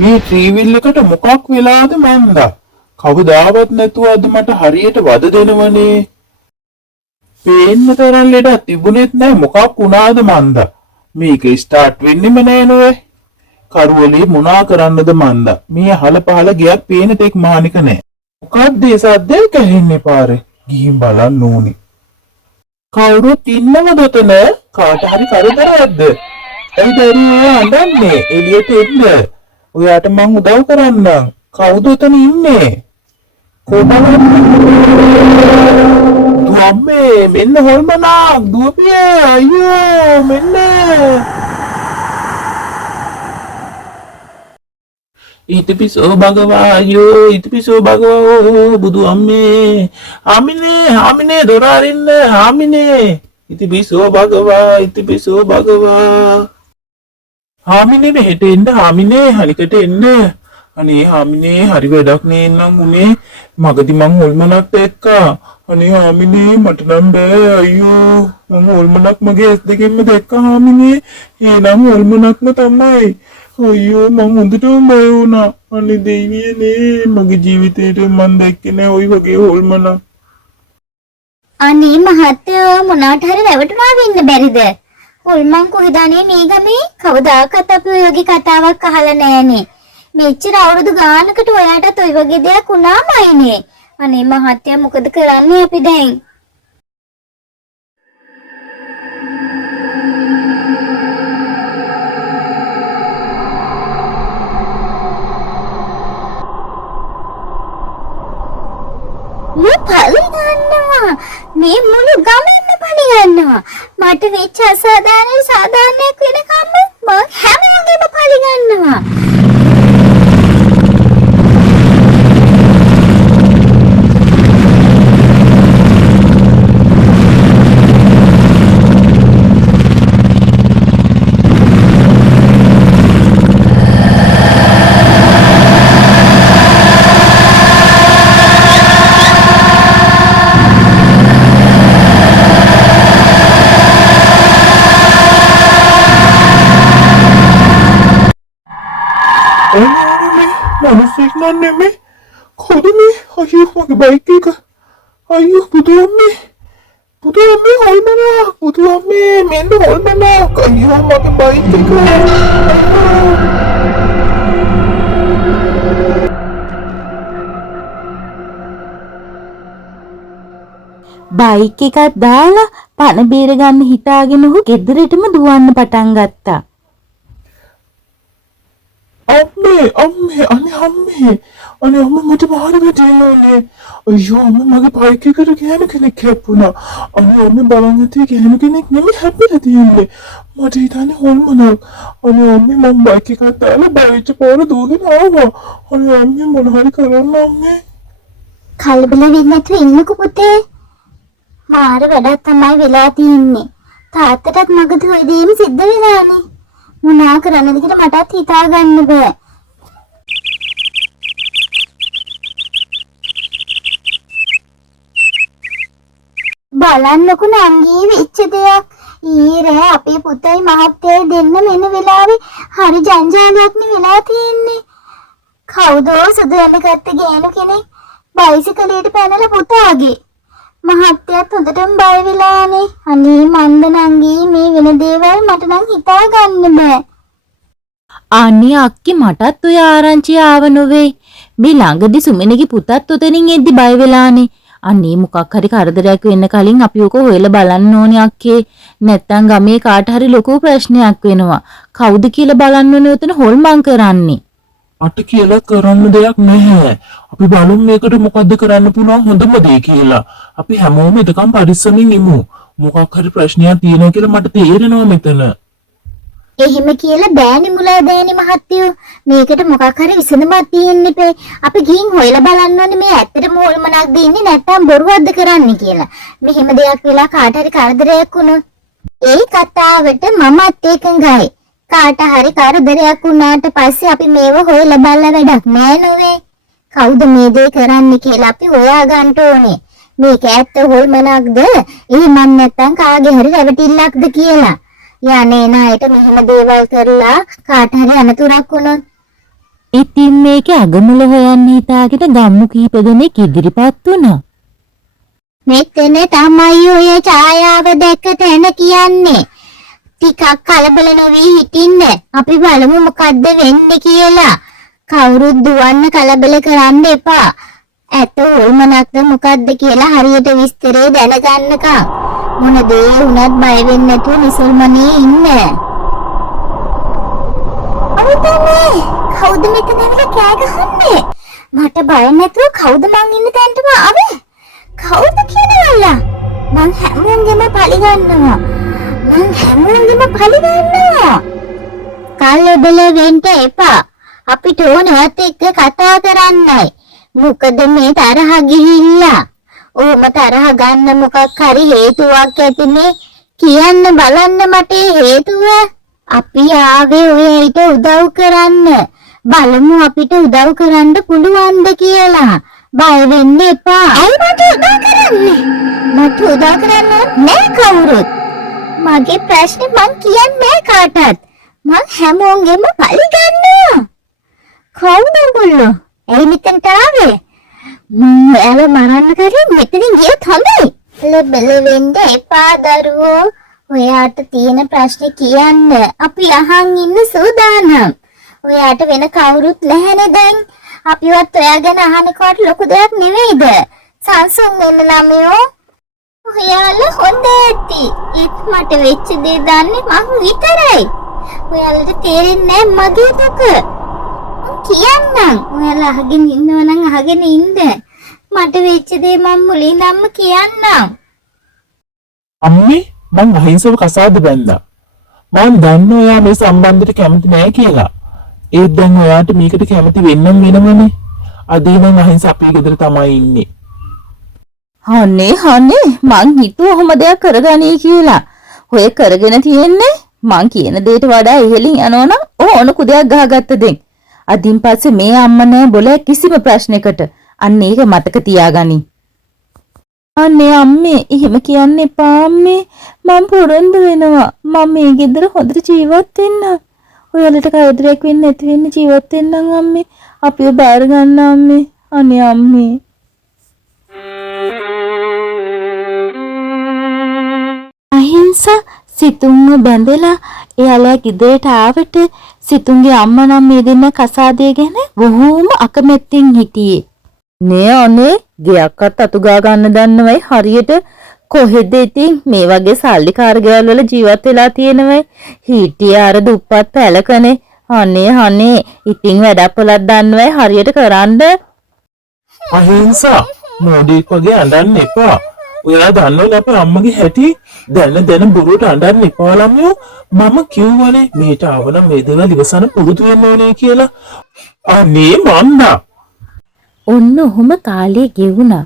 මේ ට්‍රීවිල් එකට මොකක් වෙලාද මන්දා? කවදාවත් නැතුව අද මට හරියට වද දෙනවනේ. පේන්න තරම් ලෙඩක් තිබුණෙත් නෑ මොකක් වුණාද මන්දා? මේක ස්ටාර්ට් වෙන්නෙම නෑ නෝවේ. කරවලේ මොනා කරන්නද මන්දා? මේ අහල පහල ගියක් පේන තෙක් මානික නෑ. මොකක්ද ඒ සද්දයක් ඇහෙන්නේ පාරේ? ගිහින් බලන්න ඕනි. කවුරුත් ඉන්නවද ඔතන? කාට හරි කරදරයක්ද? ඇයි දරුවා අඬන්නේ? එළියට එන්න. ඔයාට මං උදව් කරන්නම්. කවුද ඔතන ඉන්නේ? කොහොමද? දුවම්මේ මෙන්න හොල්මනක් දුවපිය අයියෝ මෙන්න. ඉතිපිසෝ භගවායෝ ඉතිපිසෝ භගවෝ බුදු අම්මේ හාමිනේ දොර අරින්න හාමිනේ ඉතිපිසෝ භගවා හාමිනේ මෙහෙට එන්න හාමිනේ හනිකට එන්න අනේ හාමිනේ හරි වැඩක් නේ නම් උනේ මගදි මං හොල්මනක් දැක්කා අනේ හාමිනේ මට නම් බෑ අයියෝ මං හොල්මනක් මගේ ඇස් දෙකෙන්ම දැක්කා හාමිනේ එනම් හොල්මනක්ම තමයි අයියෝ මං හොඳටම බය වුණා අනේ දෙවියනේ මගේ ජීවිතේට මං දැක්කේ නෑ ওই වගේ හොල්මනක් අනේ මහත්තයෝ මොනවට හරි රැවටුණා වෙන්න බැරිද හොල්මන් කොහෙද අනේ මේ ගමේ කවදාකවත් අපි ඔය වගේ කතාවක් අහලා නෑනේ මෙච්චර අවුරුදු ගානකට ඔයාටත් ඔය වගේ දෙයක් වුණාමයිනේ අනේ මහත්තයා මොකද කරන්නේ අපි දැන් පලි ගන්නවා මේ මුළු ගමෙන්ම පලි ගන්නවා මට වෙච්ච අසාධාරණ සාධාරණයක් වෙනකම්ම මම හැමෝගෙම පලි ගන්නවා මනුස්සෙක් නෙමෙයි කොහොමද මේ අයියෝ මගේ බයික් එක අයියෝ බුදු අම්මේ හොල්මනක් බුදු අම්මේ මෙන්න හොල්මනක් අයියෝ මගේ බයික් එක බයික් එකක් දාලා පණ බේර ගන්න හිතාගෙන ඔහු ගෙදරටම දුවන්න පටන් ගත්තා අනේ මට මාරු වැටෙන්නේ අයියෝ අම්මේ මගේ බයික් එකට ගෑනු කෙනෙක් හැප්පුණා අනේ අම්මේ බලන්න හිටියේ ගෑනු කෙනෙක් නෙමෙයි හැප්පිලා තියෙන්නේ මට හිතන්නේ හොල්මනක් අනේ අම්මේ මම බයික් එකක් දාලා බයිච් පොර දුවගෙන ආවා අනේ අම්මේ මොන හරි කරන්න අම්මේ කලබල වෙන්නේ නැතුව ඉන්නකෝ පුතේ මාර වැඩක් තමයි වෙලා තියෙන්නේ තාත්තටත් මගද ඔය දේම සිද්ධ වෙලානේ මොනා කරන්නද කියලා මටත් හිතා ගන්න බෑ. බලන්නකො නංගී වෙච්ච දෙයක්. ඊරේ අපේ පුතයි මහත්තයයි දෙන්න මෙන්න වෙලාවේ හරි ජංජාලයක් නේ වෙලා තියෙන්නේ. කවුදෝ සුදු ඇඳ ගත්ත ගෑනු කෙනෙක් බයිසිකලයට පැනලා පුතාගේ. මහත්තයාත් හොඳටම බය වෙලානේ. අනේ මන්ද නංගී මේ වෙන දේවල් මට නම් හිතා ගන්න බෑ. අනේ අක්කි මටත් ඔය ආරංචිය ආව නොවේ. මේ ළඟදි සුමිනගේ පුතත් උතනින් එද්දි බය වෙලානේ. අනේ මොකක් හරි කරදරයක් වෙන්න කලින් අපි උක හොයලා බලන්න ඕනේ අක්කේ. නැත්තම් ගමේ කාට හරි ලොකු ප්‍රශ්නයක් වෙනවා. කවුද කියලා බලන්න ඕනේ උතන හොල්මන් කරන්නේ. අට කියලා කරන්න දෙයක් නැහැ. අපි බලමු මේකට මොකද්ද කරන්න පුළුවන් හොඳම දේ කියලා. අපි හැමෝම එතකම් පරිස්සමින් ඉමු. මොකක් හරි ප්‍රශ්නයක් තියෙනවා කියලා මට තේරෙනවා මෙතන. එහෙම කියලා බෑනි මුලා බෑනි මහත්තයෝ. මේකට මොකක් හරි විසඳුමක් තියෙන්න ඉපේ. අපි ගිහින් හොයලා බලන්න ඕනේ මේ ඇත්තටම හොල්මනක්ද ඉන්නේ නැත්නම් බොරුවක්ද කරන්නේ කියලා. මෙහෙම දෙයක් වෙලා කාට හරි කරදරයක් වුණොත් ඒ කතාවට මමත් එකඟයි. කාට හරි කරදරයක් වුණාට පස්සේ අපි මේව හොයලා බලලා වැඩක් නෑ නෝවේ. කවුද මේ දේ කරන්නේ කියලා අපි හොයා ගන්න ඕනේ. මේක ඇත්ත හොල්මනක්ද? එහෙම නැත්නම් කාගේ හරි රැවටිල්ලක්ද කියලා. යන්නේ නායට මෙහෙම දේවල් කරලා කාට හරි අනතුරක් වුණොත් ඉතින් මේකේ අගමුල හොයන්න හිතාගෙන ගම්මු කීප දෙනෙක් ඉදිරිපත් වුණා. මෙතන තමයි ඔය ඡායාව දැක්ක තැන කියන්නේ. ටිකක් කලබල නොවී හිටින්න. අපි බලමු මොකද්ද වෙන්නේ කියලා. කවුරුත් දුවන්න කලබල කරන්න එපා. ඇත්ත හොල්මනක්ද මොකද්ද කියලා හරියට විස්තරේ දැනගන්නකම්. මොන දේ වුණත් බය වෙන්නේ නැතුව නිසල්මනේ ඉන්න. අවිතනේ කවුද මෙතන ඇවිල්ලා කෑ ගහන්නේ? මට බය නැතුව කවුද මං ඉන්න තැනටම ආවේ? කවුද කියනවල්ලා? මං හැමෝගෙම පලි ගන්නවා. කලබල වෙන්න එපා. අපිට ඕනවත් එක්ක කතා කරන්නයි. මොකද මේ තරහ ගිහිල්ලා. ඕම තරහ ගන්න මොකක් හරි හේතුවක් ඇතිනේ. කියන්න බලන්න මට හේතුව. අපි ආවේ ඔයයිට උදව් කරන්න. බලමු අපිට උදව් කරන්න පුළුවන්ද කියලා. බය වෙන්න එපා. ඇයි මට උදව් කරන්නේ? මට උදව් කරන්න නෑ කවුරුත්. මගේ ප්‍රශ්නේ මං කියන්නේ කාටවත්. මං හැමෝගෙම පලි ගන්නවා. කවුද උගොල්ලෝ? ඇයි මෙතනට ආවේ? මං ඔයාලා මරන්න කලින් මෙතනින් ගියොත් හොඳයි. ලෙබල වෙන්න එපා දරුවෝ. ඔයාට තියෙන ප්‍රශ්නේ කියන්න. අපි අහන් ඉන්න සූදානම්. ඔයාට වෙන කවුරුත් නැහැනේ දැන්. අපිවත් ඔයා ගැන අහනකොට ලොකු දෙයක් නෙවෙයිද? සංසුන් වෙන්න ළමයෝ. ඔයාලා හොඳ ඇති. ඒත් මට වෙච්ච දේ දන්නේ මං විතරයි. ඔයාලට තේරෙන්නේ නැහැ මගේ දුක. කියන්නම්. ඔයාලා අහගෙන ඉන්නව නම් අහගෙන ඉන්න. මට වෙච්ච දේ මං මුලින්ම කියන්නම්. අම්මේ මං අහිංසව කසාද බැන්දා. මං දන්නේ ඔයා මේ සම්බන්ධයට කැමති නෑ කියලා. ඒත් දැන් ඔයාට මේකට කැමති වෙන්නම වෙනවනේ. අද ඉඳන් අහිංස අපේ ගෙදර තමයි ඉන්නේ. අනේ මං හිතුව ඔහොම දෙයක් කරගනී කියලා. ඔය කරගෙන තියෙන්නේ මං කියන දෙයට වඩා ඉහළින් යනවනම් ඕන කුදයක් ගහගත්ත දෙන්. අදින් පස්සේ මේ අම්ම නෑ බොල කිසිම ප්‍රශ්නයකට. අන්න ඒක මතක තියාගනි. අනේ අම්මේ එහෙම කියන්න එපා අම්මේ. මං පොරොන්දු වෙනවා. මම මේ ගෙදර හොඳට ජීවත් වෙන්න. ඔයාලට කවුරුයක් වෙන්නේ නැති වෙන්න ජීවත් වෙන්නම් අම්මේ. අපිව බාර ගන්න අම්මේ. අනේ අම්මේ. අහිංසා සිතුන්ව බැඳලා එයාලා ගෙදරට ආවට සිතුන්ගේ අම්මා නම් මේ දෙන්න කසාදේ ගැන බොහෝම අකමැත්තෙන් හිටියේ. නේ අනේ ගියක්වත් අතු ගා ගන්න දන්නවයි හරියට කොහෙද ඉතින් මේ වගේ සල්ලිකාර ගෙවල් වල ජීවත් වෙලා තියෙනවයි හිටියේ අර දුප්පත් පැලකනේ. අනේ ඉතින් වැඩක් වලක් දන්නවයි හරියට කරන්න. අහිංසා මොඩෙක් වගේ අඬන්න එපා. ඔයා දන්නවනේ අපේ අම්මගේ හැටි. දැන බොරුවට අඬන්න එපා ළමයෝ. මම කිව්වනේ මේට ආවනම් මේ දේවල් ඉවසන්න පුරුදු වෙන්න ඕනේ කියලා. අනේ මන්දා. ඔන්න ඔහොම කාලේ ගෙවුණා.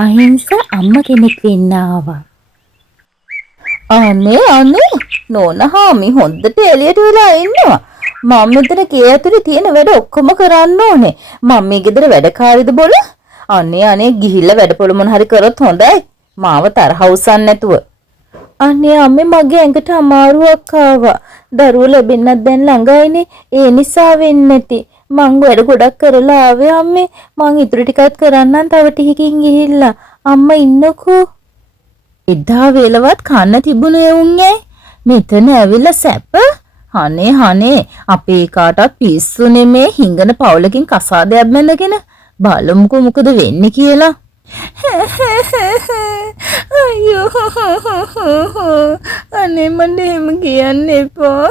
අහිංසා අම්ම කෙනෙක් වෙන්න ආවා. අනේ නෝනහාමි හොඳට එළියට වෙලා ඉන්නවා. මම මෙතන කේ ඇතුලේ තියෙන වැඩ ඔක්කොම කරන්න ඕනේ. මම මේ ගෙදර වැඩකාරීද බොල? අනේ ගිහිල්ලා වැඩපොළ මොන හරි කරොත් හොඳයි. මාව තරහ උස්සන්න නැතුව. අනේ අම්මේ මගේ ඇඟට අමාරුවක් ආවා. දරුවෝ ලැබෙන්නත් දැන් ළඟයිනේ. ඒ නිසා වෙන්නේ නැති. මං වැඩ ගොඩක් කරලා ආවේ අම්මේ. මං ඉතුරු ටිකත් කරන්නම් තව ටිකකින් ගිහිල්ලා. අම්මා ඉන්නකෝ. එදා වේලවත් කන්න තිබුණේ උන්නේ. මෙතන ඇවිල්ලා සැප. අනේ අපේ කාටත් පිස්සු නෙමේ හිඟන පවුලකින් කසාදයක් බැඳගෙන බලමුකෝ මොකද වෙන්නේ කියලා. අයියෝ අනේ මට එහෙම කියන්න එපා.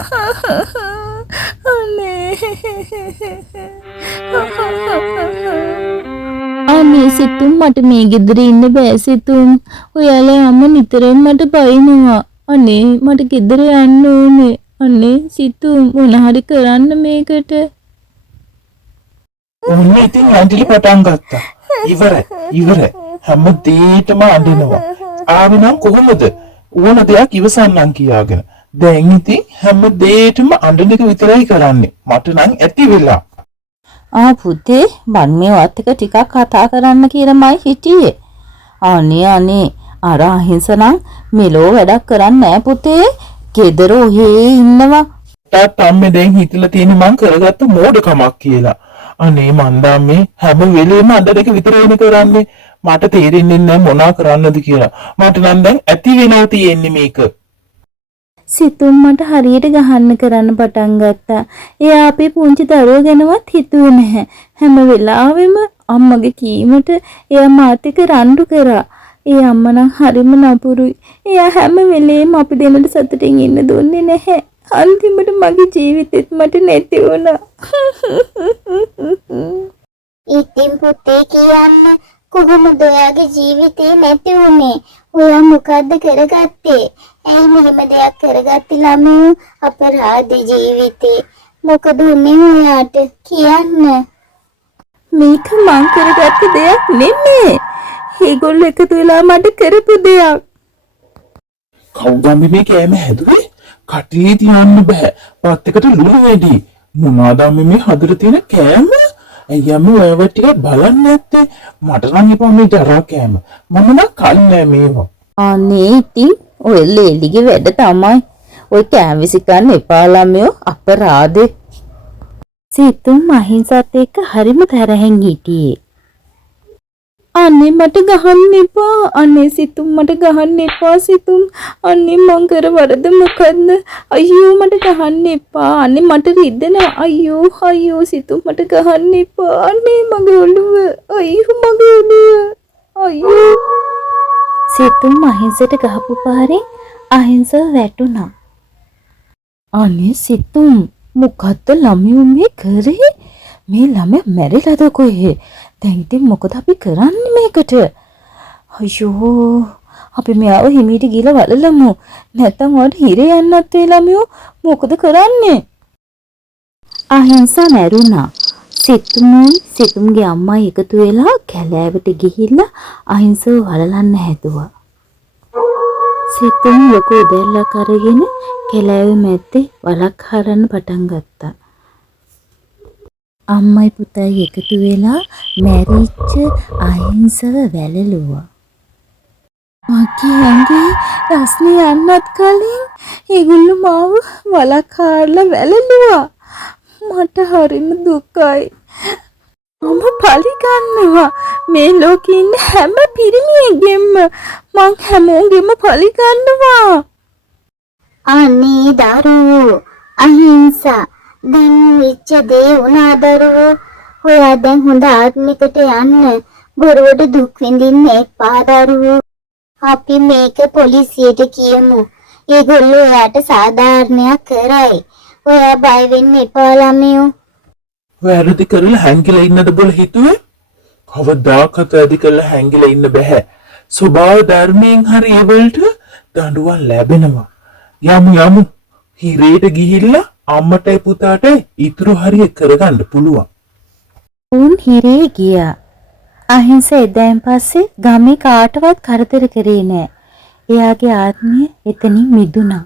අනේ සිතුම් මට මේ ගෙදර ඉන්න බෑ සිතුම්. ඔයාලා අම්ම නිතරම මට බයිනවා. අනේ මට ගෙදර යන්න ඕනේ. අනේ සිතුම් මොන හරි කරන්න මේකට. ඔන්න ඉතින් ඇන්ටිලි පටන් ගත්තා. ඉවරයි. හැම දෙයකම අඬනවා. ආවෙනම් කොහොමද? ඕන දෙයක් ඉවසන්නම් කියාගෙන. දැන් ඉතින් හැම දෙයකම අඬන එක විතරයි කරන්නේ. මට නම් ඇති වෙලා. පුතේ මම මේවත් එක ටිකක් කතා කරන්න කියලා මයි හිටියේ. අනේ අර අහිංසනම් මෙලෝ වැඩක් කරන්නේ නැහැ පුතේ. ගෙදර ඔහේ ඉන්නවා. තාත්තාත් අම්මේ දැන් හිතලා තියෙන මං කරගත්ත මෝඩකමක් කියලා. අනේ මන්දා මේ හැම වෙලෙම අඬ දෙක විතර වෙන කරන්නේ. මට තේරෙන්නේ නැහැ මොනා කරන්නද කියලා. මට නම් දැන් ඇති වෙනවා තියෙන්නේ මේක. සිතුම් මට හරියට ගහන්න කරන්න පටන් ගත්තා. එයා අපේ පුංචි දරුවෝ ගැනවත් හිතුවේ නැහැ. හැම වෙලාවෙම අම්මගේ කීමට එයා මාත් එක්ක රණ්ඩු කරා. ඒ අම්මා නම් හරිම නපුරුයි. එයා හැම වෙලේම අපි දෙන්නට සතුටින් ඉන්න දුන්නේ නැහැ. අන්තිමට මගේ ජීවිතෙත් මට නැති වුණා. ඉතින් පුතේ කියන්න කොහොමද ඔයාගේ ජීවිතේ නැති වුනේ? ඔයා මොකද්ද කරගත්තේ? ඇයි මෙහෙම දෙයක් කරගත්තේ ළමෝ? අපරාධ ජීවිතේ. මොකද උනේ ඔයාට? කියන්න. මේක මං කරගත්ත දෙයක් නෙමෙයි. ඒගොල්ලෝ එකතු වෙලා මට කරපු දෙයක්. කවුද මේ කෑම හැදුවේ? කටේ තියන්න බෑ. පත් එකට ලුණු වැඩි. මොනවාද මේ හදලා තියෙන කෑම? අයියම ඔයව ටික බලන්න නැත්තේ. මට නම් එපා මේ ජරා කෑම. මම නම් කන්නේ මේවා. අනේ ඉතින් ඔය ලේලිගේ වැඩ තමයි. ඔය කෑම විසිකන්න එපා ළමයෝ අපරාධේ. සිතුම් අහිංසත් එක්ක හරිම තරහෙන් හිටියේ. අනේ මට ගහන්න එපා. අනේ සිතුම් මට ගහන්න එපා සිතුම්. අනේ මං කර වරද මොකද්ද? අයියෝ මට ගහන්න එපා. අනේ මට රිදෙනවා. අයියෝ සිතුම් මට ගහන්න එපා. අනේ මගේ ඔළුව. අයියෝ මගේ ඔළුව. අයියෝ. සිතුම් අහිංසට ගහපු පාරෙන් අහිංසව වැටුණා. අනේ සිතුම් මොකද්ද ළමයෝ මේ කරේ? මේ ළමයා මැරිලාද කොහේ? දැන් ඉතින් මොකද අපි කරන්නේ මේකට? අයියෝ අපි මෙයාව හිමීට ගිහලා වලලමු. නැත්තම් ඔයාලට හිරේ යන්නත් වෙයි ළමයෝ. මොකද කරන්නේ? අහිංසා මැරුණා. සිතුම්ගේ අම්මා එකතු වෙලා කැලෑවට ගිහිල්ලා අහිංසව වලලන්න හැදුවා. සිතුම් ලොකු උදැල්ලක් අරගෙන කැලෑව මැද්දේ වලක් හරන්න පටන් ගත්තා. අම්මයි පුතයි එකතු වෙලා මැරිච්ච අහිංසව වැළලුවා. මගේ ඇඟේ රස්නේ යන්නත් කලින් ඒගොල්ලෝ මාව වලක් හරලා වැළලුවා. මට හරිම දුකයි. මම පලි ගන්නවා. මේ ලෝකේ ඉන්න හැම පිරිමියෙක්ගෙම මං හැමෝගෙම පලි ගන්නවා. අනේ දරුවෝ අහිංසා දැන් වෙච්ච දේ වුණා දරුවෝ. ඔයා දැන් හොඳ ආත්මිකට යන්න. බොරුවට දුක් විඳින්න එපා දරුවෝ. අපි මේක පොලිසියට කියමු. ඒගොල්ලෝ එයාට සාධාරණයක් කරයි. ඔයා බය වෙන්න එපා ළමයෝ. වැරදි කරලා හැංගිලා ඉන්නද බොල හිතුවේ? කවදාකවත් වැඩි කරලා හැංගිලා ඉන්න බෑ. ස්වභාව ධර්මයෙන් හරි ඒවලට දඬුවම් ලැබෙනවා. යමු හිරේට ගිහිල්ලා අම්මටයි පුතාටයි ඉතුරු හරිය කරගන්න පුළුවන්. උන් හිරේ ගියා. අහිංස එදායින් පස්සේ ගමේ කාටවත් කරදර කරේ නෑ. එයාගේ ආත්මය එතනින් මිදුණා.